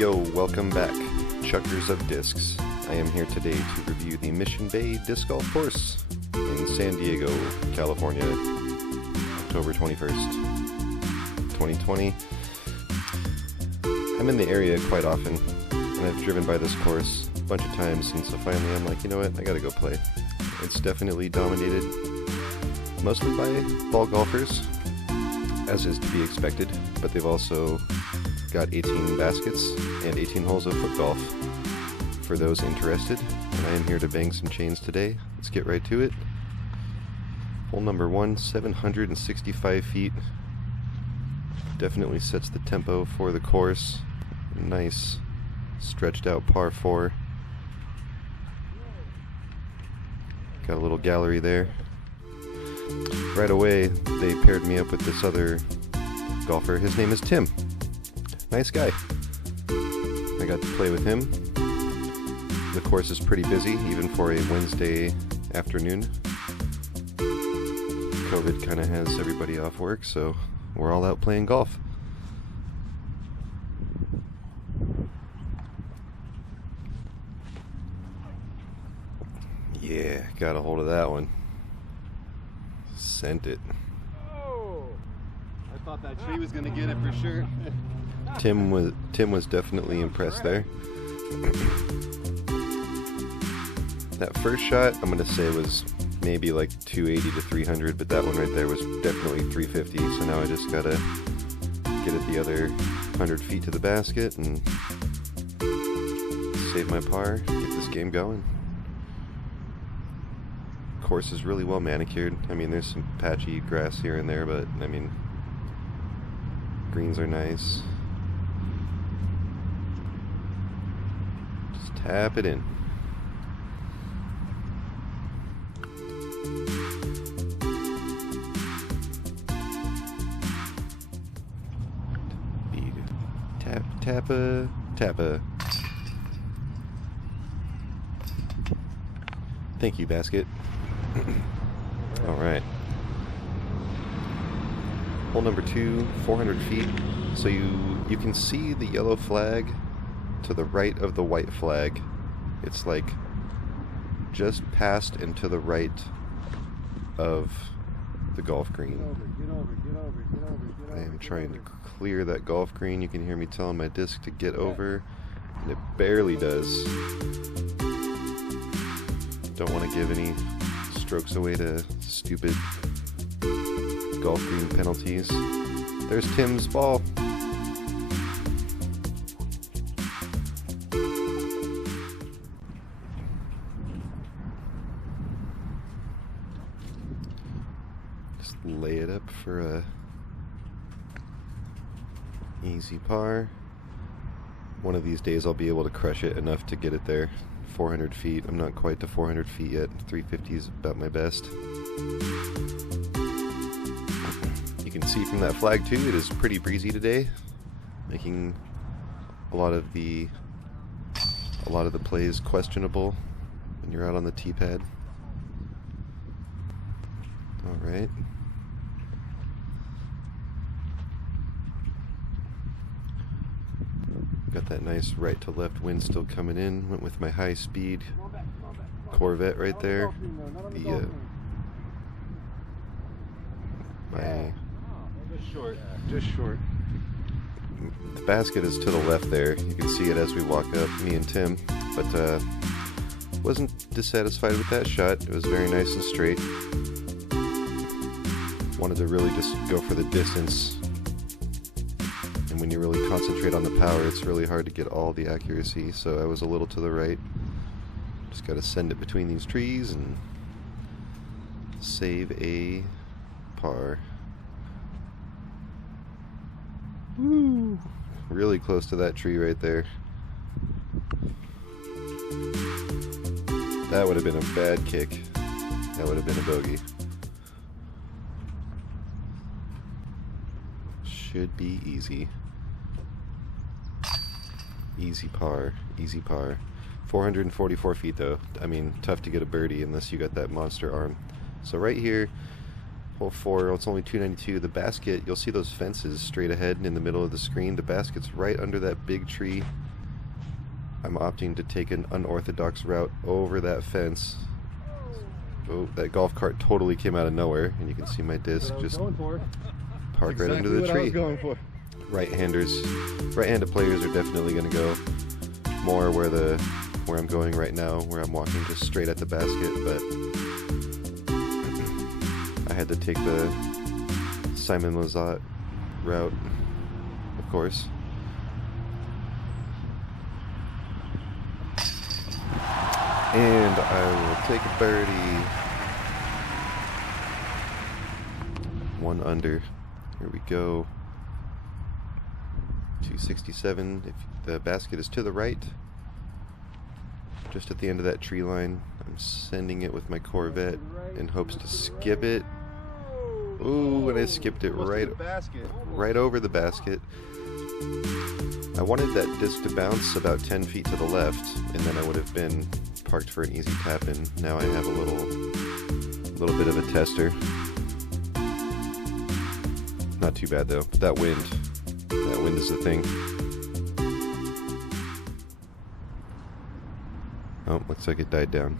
Yo, welcome back, chuckers of discs. I am here today to review the Mission Bay Disc Golf Course in San Diego, California, October 21st, 2020. I'm in the area quite often, and I've driven by this course a bunch of times, and so finally I'm like, you know what, I gotta go play. It's definitely dominated mostly by ball golfers, as is to be expected, but they've also got 18 baskets and 18 holes of foot golf for those interested, and I am here to bang some chains today. Let's get right to it. Hole number 1, 765 feet. Definitely sets the tempo for the course. Nice stretched out par 4. Got a little gallery there. Right away they paired me up with this other golfer. His name is Tim. Nice guy. I got to play with him. The course is pretty busy, even for a Wednesday afternoon. COVID kind of has everybody off work, so we're all out playing golf. Yeah, got a hold of that one. Sent it. Oh, I thought that tree was going to get it for sure. Tim was definitely impressed there. That first shot, I'm gonna say, was maybe like 280 to 300, but that one right there was definitely 350. So now I just gotta get it the other 100 feet to the basket and save my par, get this game going. Course is really well manicured. I mean, there's some patchy grass here and there, but I mean, greens are nice. Tap it in. Tap, tappa, tappa. Thank you, basket. All right. Hole number 2, 400 feet. So you can see the yellow flag to the right of the white flag. It's like just past and to the right of the golf green. Get over. I am trying to clear that golf green. You can hear me telling my disc to get over, and it barely does. Don't want to give any strokes away to stupid golf green penalties. There's Tim's ball. Lay it up for a easy par. One of these days I'll be able to crush it enough to get it there. 400 feet. I'm not quite to 400 feet yet. 350 is about my best. You can see from that flag too, it is pretty breezy today, making a lot of the plays questionable when you're out on the tee pad. All right. Got that nice right to left wind still coming in. Went with my high speed Corvette right there. The Just short. The basket is to the left there. You can see it as we walk up, me and Tim. But wasn't dissatisfied with that shot. It was very nice and straight. Wanted to really just go for the distance. And when you really concentrate on the power, it's really hard to get all the accuracy. So I was a little to the right. Just got to send it between these trees and save a par. Woo! Really close to that tree right there. That would have been a bad kick. That would have been a bogey. Should be easy. Easy par. Easy par. 444 feet though. I mean, tough to get a birdie unless you got that monster arm. So right here, hole 4, it's only 292. The basket, you'll see those fences straight ahead in the middle of the screen. The basket's right under that big tree I'm opting to take an unorthodox route over that fence. Oh, that golf cart totally came out of nowhere, and you can see my disc just park right under the tree. Right-handed players are definitely going to go more where I'm going right now, where I'm walking just straight at the basket, but I had to take the Simon Lizotte route, of course. And I will take a birdie. 1 under. Here we go. 267. If the basket is to the right, just at the end of that tree line, I'm sending it with my Corvette in hopes to skip it. Ooh, and I skipped it right over the basket. I wanted that disc to bounce about 10 feet to the left, and then I would have been parked for an easy tap in. Now I have a little bit of a tester. Not too bad though. That wind is the thing. Oh, looks like it died down.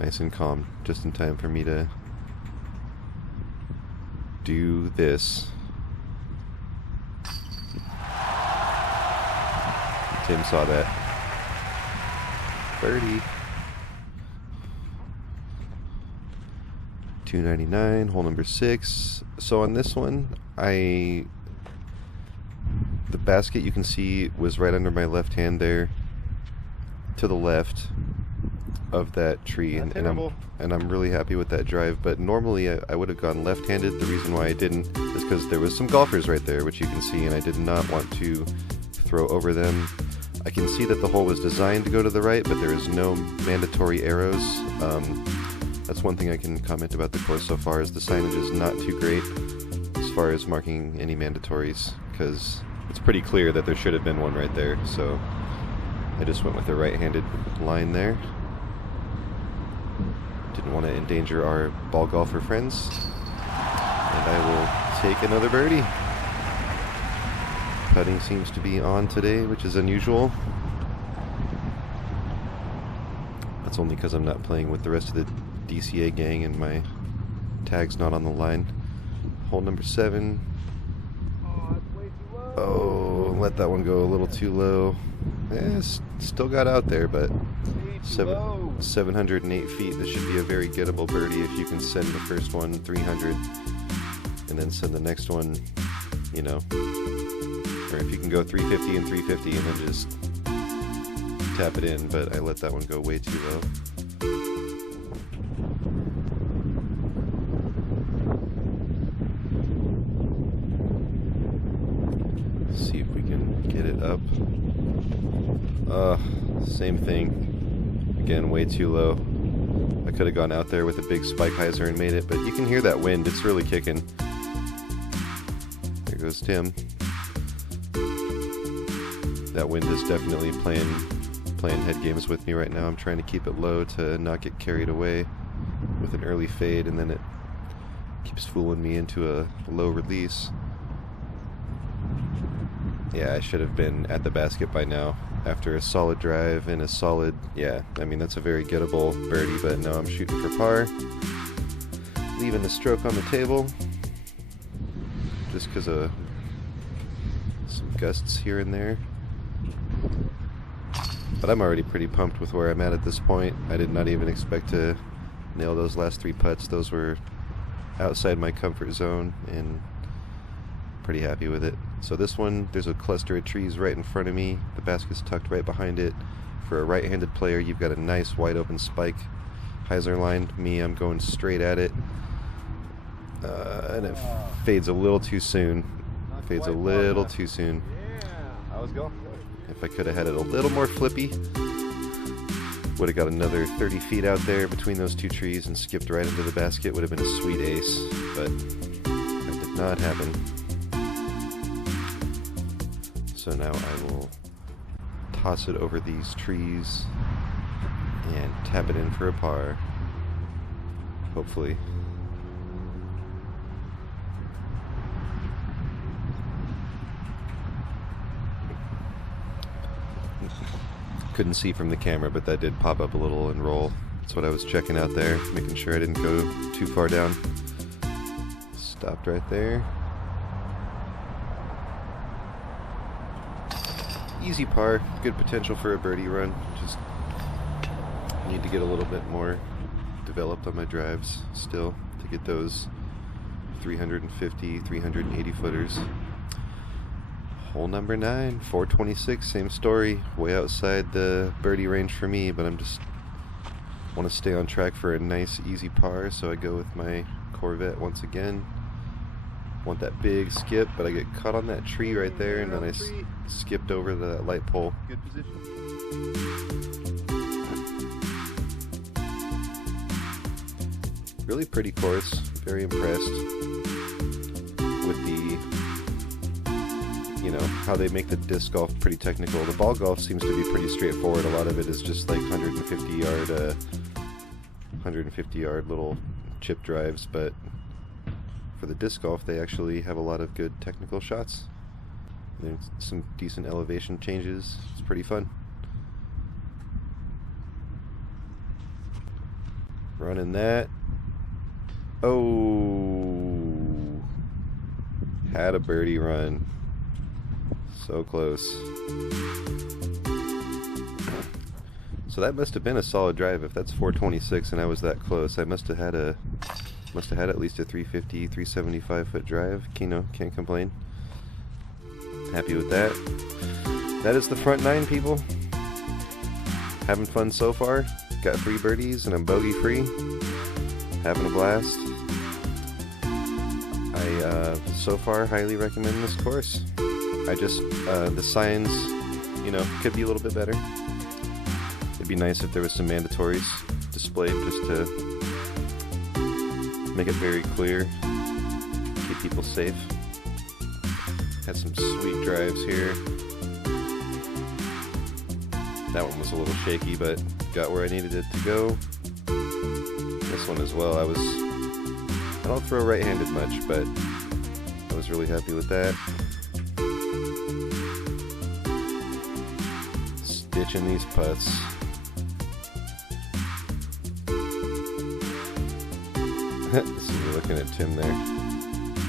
Nice and calm, just in time for me to do this. Tim saw that. Birdie. 299, hole number 6. So on this one, the basket you can see was right under my left hand there, to the left of that tree, and I'm really happy with that drive. But normally I would have gone left-handed. The reason why I didn't is because there was some golfers right there, which you can see, and I did not want to throw over them. I can see that the hole was designed to go to the right, but there is no mandatory arrows. That's one thing I can comment about the course so far, is the signage is not too great as far as marking any mandatories, because it's pretty clear that there should have been one right there. So I just went with the right-handed line there. Didn't want to endanger our ball golfer friends. And I will take another birdie. Putting seems to be on today, which is unusual. That's only because I'm not playing with the rest of the DCA gang and my tag's not on the line. Hole number 7. Oh, let that one go a little too low. Still got out there, but 708 feet. This should be a very gettable birdie if you can send the first one 300 and then send the next one, you know, or if you can go 350 and 350 and then just tap it in, but I let that one go way too low. See if we can get it up. Same thing. Again, way too low. I could have gone out there with a big spike hyzer and made it, but you can hear that wind. It's really kicking. There goes Tim. That wind is definitely playing head games with me right now. I'm trying to keep it low to not get carried away with an early fade, and then it keeps fooling me into a low release. Yeah, I should have been at the basket by now after a solid drive and a solid, yeah, I mean, that's a very gettable birdie, but no, I'm shooting for par. Leaving the stroke on the table just because of some gusts here and there. But I'm already pretty pumped with where I'm at this point. I did not even expect to nail those last 3 putts. Those were outside my comfort zone, and pretty happy with it. So this one, there's a cluster of trees right in front of me. The basket's tucked right behind it. For a right-handed player, you've got a nice wide open spike hyzer line. Me, I'm going straight at it. And it fades a little too soon. Fades a little too soon. I was going. If I could have had it a little more flippy, would have got another 30 feet out there between those 2 trees and skipped right into the basket. Would have been a sweet ace, but that did not happen. So now I will toss it over these trees and tap it in for a par, hopefully. Couldn't see from the camera, but that did pop up a little and roll. That's what I was checking out there, making sure I didn't go too far down. Stopped right there. Easy par, good potential for a birdie run. Just need to get a little bit more developed on my drives still to get those 350, 380 footers. Hole number 9, 426, same story. Way outside the birdie range for me, but I'm just want to stay on track for a nice easy par, so I go with my Corvette once again. Want that big skip, but I get caught on that tree right there, and then I skipped over that light pole. Good position. Really pretty course. Very impressed with the, you know, how they make the disc golf pretty technical. The ball golf seems to be pretty straightforward. A lot of it is just like 150 yard little chip drives, but for the disc golf they actually have a lot of good technical shots. There's some decent elevation changes. It's pretty fun. Running that. Oh, had a birdie run. So close. So that must have been a solid drive. If that's 426 and I was that close, I must have had at least a 350, 375 foot drive. Kino, can't complain. Happy with that. That is the front 9, people. Having fun so far. Got 3 birdies and I'm bogey free. Having a blast. I so far highly recommend this course. I just the signs, you know, could be a little bit better. It'd be nice if there was some mandatories displayed just to make it very clear, keep people safe. Had some sweet drives here. That one was a little shaky, but got where I needed it to go. This one as well. I don't throw right-handed much, but I was really happy with that. Stitching these putts. See me looking at Tim there.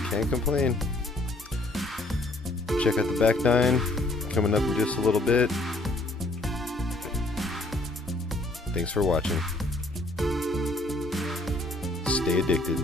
Can't complain. Check out the back 9. Coming up in just a little bit. Thanks for watching. Stay addicted.